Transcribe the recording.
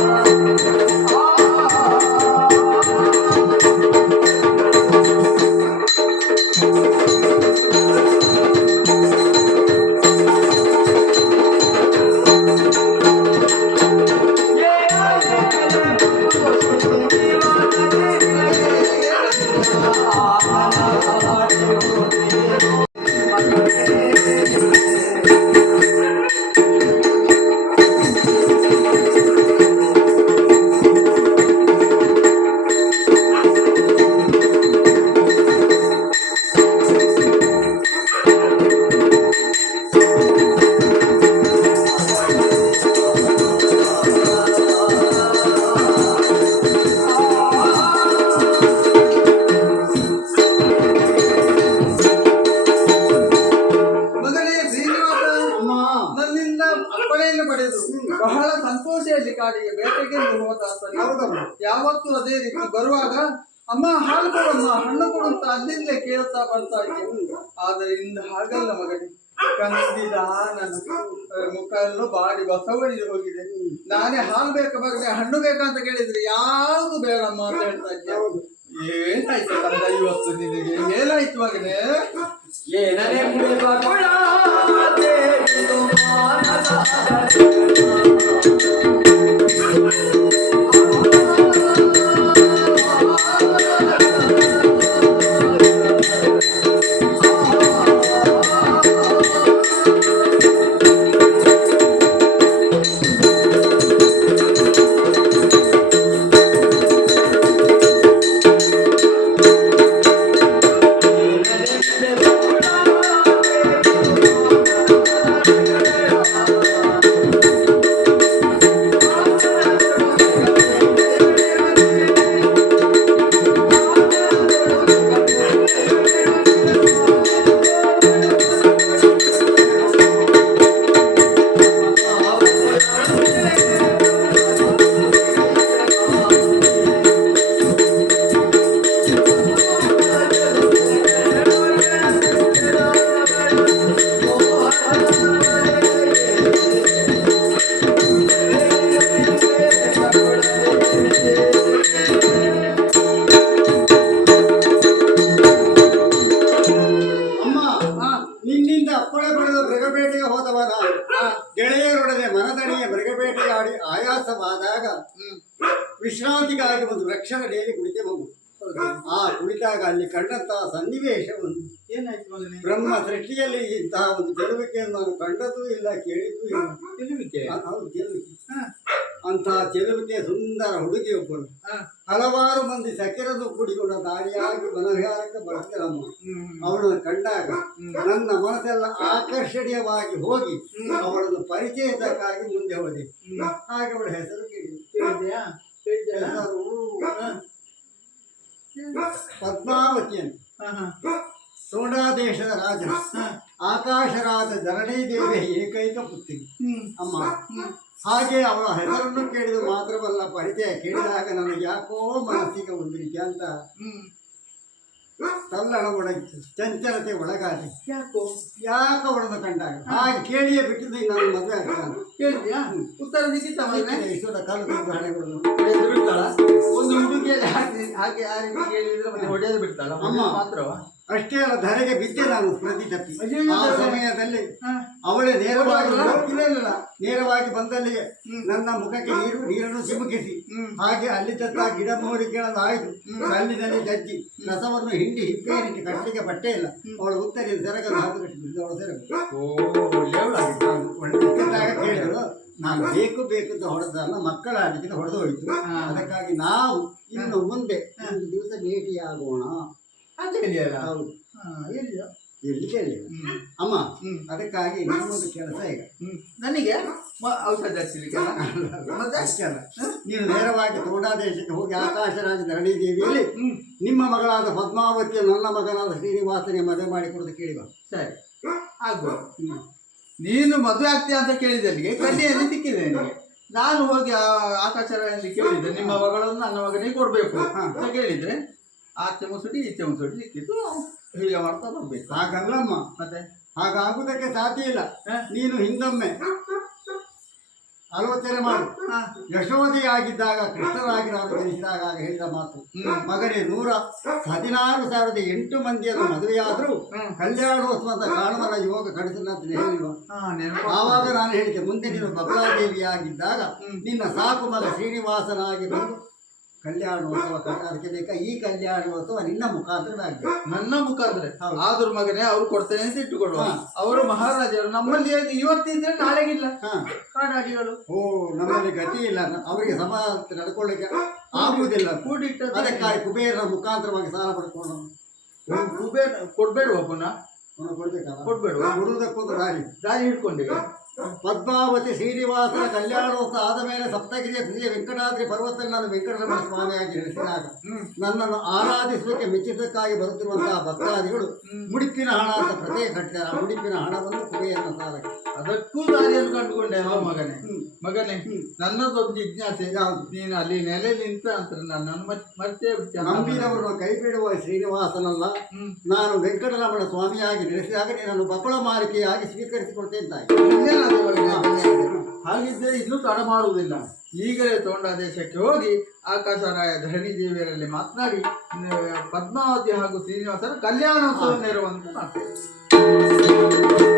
Oh, ಕಾಡಿಗೆ ಬೇಟೆಗೆ ಯಾವತ್ತೂ ಅದೇ ರೀತಿ ಬರುವಾಗ ಅಮ್ಮ ಹಾಲು ಕೊಡಮ್ಮ ಹಣ್ಣು ಕೊಡುತ್ತ ಅಲ್ಲಿಂದಲೇ ಕೇಳ್ತಾ ಬರ್ತಾ ಇದ್ದೆ. ಆದ್ರೆ ಇಂದ ಹಾಗಲ್ಲ ಮಗನೇ. ಕಂದಿದ ನನ್ನ ಮುಖ ಎಲ್ಲ ಬಾಡಿ ಬಸವಳಿದು ಹೋಗಿದೆ. ನಾನೇ ಹಾಲು ಬೇಕಾ ಮಗನೇ ಹಣ್ಣು ಬೇಕಂತ ಅಂತ ಕೇಳಿದ್ರೆ ಯಾವುದು ಬೇಡಮ್ಮ ಅಂತ ಹೇಳ್ತಾ ಇದ್ದೆ. ಏನಾಯ್ತು ಕಂದ ಇವತ್ತು ನಿನಗೆ? ಏನಾಯ್ತು ಮಗನೇ? ಏನೇ ಕುಳಾದೆ ವಿಶ್ರಾಂತಿಗಾಗಿ ಒಂದು ಡೇಲಿ ಕುಳಿತೇ ಹೋಗು. ಆ ಕುಳಿತಾಗ ಅಲ್ಲಿ ಕಂಡಂತಹ ಸನ್ನಿವೇಶ ಏನಾಯ್ತು ಮಗನೇ? ಬ್ರಹ್ಮ ಸೃಷ್ಟಿಯಲ್ಲಿ ಇಂತಹ ಒಂದು ಚೆಲುವಿಕೆಯನ್ನು ನಾನು ಕಂಡದ್ದು ಇಲ್ಲ ಕೇಳಿದ್ದು ಇಲ್ಲ. ತಿಳುವಿಕೆ? ಹೌದು ಚೆಲುವಿಕೆ ಹ, ಅಂತಹ ಚೆಲುವಿಕೆ ಸುಂದರ ಹುಡುಗಿಯೊಬ್ಬಳು ಹಲವಾರು ಮಂದಿ ಸಕಿರದು ಕೂಡಿಕೊಂಡ ದಾರಿಯಾಗಿ ವನವಿಹಾರಕ್ಕೆ ಬಳಸ್ತಾರಮ್ಮ ಅವಳನ್ನು ಕಂಡಾಗ ನನ್ನ ಮನಸ್ಸೆಲ್ಲ ಆಕರ್ಷಣೀಯವಾಗಿ ಹೋಗಿ ಅವಳನ್ನು ಪರಿಚಯದಕ್ಕಾಗಿ ಮುಂದೆ ಹೋದೆ ಹಾಗೆ ಅವಳ ಹೆಸರು ಕೇಳಿದೆ ಕೇಳಿದ್ಯಾ? ಕೇಳಿದ್ಯಾ? ಹೆಸರು ಹ, ಪದ್ಮಾವತಿ ಅಂತ ಹ, ಹ, ಸೋಡಾ ದೇಶದ ರಾಜ ಆಕಾಶರಾಜ ಧರಣಿ ದೇವಿಯ ಏಕೈಕ ಪುತ್ರಿ ಅಮ್ಮ ಹಾಗೆ ಅವಳ ಹೆಸರನ್ನು ಕೇಳಿದ ಮಾತ್ರವಲ್ಲ ಪರಿಚಯ ಕೇಳಿದಾಗ ನನಗೆ ಯಾಕೋ ಮನಸ್ಸಿಗೆ ಒಂದು ರೀತಿ ಅಂತ. ತಲ್ಲಣ ಒಳಗಿತ್ತು ಚಂಚಲತೆ ಒಳಗಾಗಿ ಯಾಕೋ? ಯಾಕೋ ಅವಳನ್ನು ಕಂಡಾಗ? ಹಾಗೆ ಕೇಳಿಯೇ ಬಿಟ್ಟಿದ್ದು ನಾನು ಮದುವೆ ಆಗ್ತಾನೆ ಕೇಳಿದ್ಯಾ? ಉತ್ತರ ನಿಶ್ಚಿತ ಬಿಡ್ತಾಳ? ಒಂದು ಹುಡುಗಿಯಲ್ಲಿ ಆ ರೀತಿ ಕೇಳಿದ್ರೆ ಮತ್ತೆ ಹೊಡೆದು ಬಿಡ್ತಾಳ? ಅಮ್ಮ. ಮಾತ್ರವಾ ಅಷ್ಟೇ ಅಲ್ಲ ಧರೆಗೆ ಬಿದ್ದೆ ನಾನು ಪ್ರತಿ ತಪ್ಪಿ. ಆ ಸಮಯದಲ್ಲಿ ಅವಳೇ ನೇರವಾಗಿ ಇಲ್ಲ. ನೇರವಾಗಿ ಬಂದಲ್ಲಿಗೆ ನನ್ನ ಮುಖಕ್ಕೆ ನೀರು ನೀರನ್ನು ಸಿಮುಕಿಸಿ. ಹಾಗೆ ಅಲ್ಲಿ ತತ್ತ ಗಿಡ ಮೂಡಿಕೆಗಳನ್ನು ಆಯ್ತು. ಕಲ್ಲಿನಲ್ಲಿ ಜಜ್ಜಿ. ರಸವನ್ನು ಹಿಂಡಿ ಹಿಪ್ಪೇರಿಟ್ಟು ಕಟ್ಟಲಿಕ್ಕೆ ಬಟ್ಟೆ ಇಲ್ಲ. ಅವಳು ಉತ್ತರಿ ಸೆರಗನ್ನು ಹಾಕಿ ಕಟ್ಟಿಬಿಟ್ಟು ಅವಳು ಸೆರಗು. ಒಳ್ಳೆ ನಾನು ಬೇಕು ಬೇಕು ಅಂತ ಹೊಡೆದನ್ನ ಮಕ್ಕಳ ಆಟಕ್ಕೆ ಹೊಡೆದು ಹೋಯ್ತು. ಅದಕ್ಕಾಗಿ ನಾವು ಇನ್ನು ಮುಂದೆ ಒಂದು ದಿವಸ ಭೇಟಿಯಾಗೋಣ ಅಂತ ಹೇಳಿಯಲ್ಲ? ಹೌದು. ಹಾ, ಎಲ್ಲಿಯೋ? ಎಲ್ಲಿ ಕೇಳಿ ಅಮ್ಮ ಅದಕ್ಕಾಗಿ ನಿಮ್ಮೊಂದು ಕೆಲಸ ಈಗ. ನನಗೆ? ಔಷಧ ಹಚ್ಚಲಿಕ್ಕೆ ಅಷ್ಟೇ ಅಲ್ಲ. ನೀನು ನೇರವಾಗಿ ತೋಡಾದೇಶಕ್ಕೆ ಹೋಗಿ ಆಕಾಶರಾಜ ಧರಣಿ ದೇವಿಯಲ್ಲಿ ನಿಮ್ಮ ಮಗಳಾದ ಪದ್ಮಾವತಿಯ ನನ್ನ ಮಗನಾದ ಶ್ರೀನಿವಾಸನಿಗೆ ಮದುವೆ ಮಾಡಿಕೊಡೋದು ಕೇಳಿ ಬಾ. ಸರಿ. ಆಗ್ಬೋದು. ನೀನು ಮದುವೆ ಆಗ್ತೀಯ ಅಂತ ಕೇಳಿದಲ್ಲಿಗೆ ಕನ್ಯೆಯಲ್ಲಿ ಸಿಕ್ಕಿದೆ ನಿನಗೆ. ನಾನು ಹೋಗಿ ಆ ಆಕಾಶರಲ್ಲಿ ಕೇಳಿದ್ದೆ. ನಿಮ್ಮ ಮಗಳನ್ನು ನನ್ನ ಮಗನಿಗೆ ಕೊಡ್ಬೇಕು ಅಂತ ಕೇಳಿದ್ರೆ ಆಚೆ ಮುಸುಡಿ ಈಚೆ ಮುಸುಡಿ ಸಿಕ್ಕಿದ್ದು ಹೀಗೆ ಮಾಡ್ತಾ ಬರ್ಬೇಕು ಹಾಗಲ್ಲಮ್ಮ. ಮತ್ತೆ? ಹಾಗಾಗುವುದಕ್ಕೆ ಸಾಧ್ಯ ಇಲ್ಲ. ನೀನು ಹಿಂದೊಮ್ಮೆ. ಆಲೋಚನೆ ಮಾಡು. ಯಶೋದೆಯಾಗಿದ್ದಾಗ ಕೃಷ್ಣರಾಗಿ ನಾನು ಜನಿಸಿದಾಗ ಹೇಳಿದ ಮಾತು. ಮಗನೇ ನೂರ ಹದಿನಾರು ಸಾವಿರದ ಎಂಟು ಮಂದಿಯನ್ನು ಮದುವೆಯಾದರೂ ಕಲ್ಯಾಣೋತ್ಸವ ಅಂತ ಕಾಣುವರ ಯೋಗ ಕಡಿಸಿಲ್ಲ ಅಂತ ಹೇಳಿಲ್ವ ಆವಾಗ ನಾನು ಹೇಳಿದೆ ಮುಂದೆ ನೀನು ಬಬಲಾದೇವಿಯಾಗಿದ್ದಾಗ ನಿನ್ನ ಸಾಕು ಮಗ ಶ್ರೀನಿವಾಸನಾಗಿ ಬಂದು ಕಲ್ಯಾಣೋತ್ಸವ ಅದಕ್ಕೆ ಬೇಕಾ ಈ ಕಲ್ಯಾಣೋತ್ಸವ ನಿನ್ನ ಮುಖಾಂತರ ಆಗಬೇಕು. ನನ್ನ ಮುಖಾಂತರ ಆದ್ರ ಮಗನೇ ಅವ್ರು ಕೊಡ್ತೇನೆ ಅಂತ ಇಟ್ಟುಕೊಡುವ ಅವರು ಮಹಾರಾಜರು ನಮ್ಮಲ್ಲಿ ಏನು ಇವತ್ತಿದ್ರೆ ನಾಳೆಗಿಲ್ಲ. ಹಾ. ಕಾಡಾಡಿಗಳು ಓ ನಮ್ಮಲ್ಲಿ ಗತಿ ಇಲ್ಲ. ಅವರಿಗೆ ಸಮ ನಡ್ಕೊಳ್ಳಿಕ್ಕೆ ಆಗುವುದಿಲ್ಲ. ಕೂಡಿಟ್ಟ ಅದಕ್ಕಾಗಿ ಕುಬೇರನ ಮುಖಾಂತರವಾಗಿ ಸಾಲ ಪಡ್ಕೊಂಡು ಕುಬೇರ ಕೊಡ್ಬೇಡುವ ಪುನಃ? ಕೊಡ್ಬೇಕಾ ಕೊಡ್ಬೇಡುವ? ಕೊಡುವುದಕ್ಕೊಂದು ದಾರಿ. ದಾರಿ ಹಿಡ್ಕೊಂಡಿವೆ ಪದ್ಮಾವತಿ ಶ್ರೀನಿವಾಸನ ಕಲ್ಯಾಣೋತ್ಸವ ಆದ ಮೇಲೆ ಸಪ್ತಗಿರಿಯ ಶ್ರೀ ವೆಂಕಟಾದ್ರಿ ಪರ್ವತದಲ್ಲಿ ನಾನು ವೆಂಕಟರಮಣ ಸ್ವಾಮಿಯಾಗಿ ನೆಲೆಸಿದಾಗ ನನ್ನನ್ನು ಆರಾಧಿಸುವುದಕ್ಕೆ ಮೆಚ್ಚಿದ್ದಕ್ಕಾಗಿ ಬರುತ್ತಿರುವಂತಹ ಭಕ್ತಾದಿಗಳು ಮುಡಿಪಿನ ಹಣ ಅಂತ ಪ್ರತ್ಯೇಕ ಕಟ್ಟಿದ್ದಾರೆ ಆ ಮುಡಿಪಿನ ಹಣವನ್ನು ಕುಬೇರನ ಸಾಲಕ್ಕೆ. ಅದಕ್ಕೂ ದಾರಿಯನ್ನು ಕಂಡುಕೊಂಡೆ ಅಲ್ಲ ಮಗನೇ. ಮಗನೇ ನನ್ನದೊಂದು ಜಿಜ್ಞಾಸೆ? ನೀನು ಅಲ್ಲಿ ನೆಲೆ ನಿಂತ ಅಂತ ನನ್ನನ್ನು ಮತ್ತೆ. ನಂಬಿದವರನ್ನು ಕೈ ಬಿಡುವ ಶ್ರೀನಿವಾಸನಲ್ಲ. ನಾನು ವೆಂಕಟರಮಣ ಸ್ವಾಮಿಯಾಗಿ ನೆಲೆಸಿದಾಗ ನೀನನ್ನು ಬಕುಳ ಮಾರಿಕೆಯಾಗಿ ಸ್ವೀಕರಿಸಿಕೊಳ್ತೇನೆ ಮಗನೇ? ಹಾಗಿದ್ದರೆ ಇನ್ನೂ ತಡ ಮಾಡುವುದಿಲ್ಲ ಈಗಲೇ ತೋಂಡ ದೇಶಕ್ಕೆ ಹೋಗಿ ಆಕಾಶರಾಯ ಧರಣಿ ದೇವಿಯರಲ್ಲಿ ಮಾತನಾಡಿ ಪದ್ಮಾವತಿ ಹಾಗೂ ಶ್ರೀನಿವಾಸನ ಕಲ್ಯಾಣೋತ್ಸವ ನೆರವಂತ ಮಾಡ್ತೇವೆ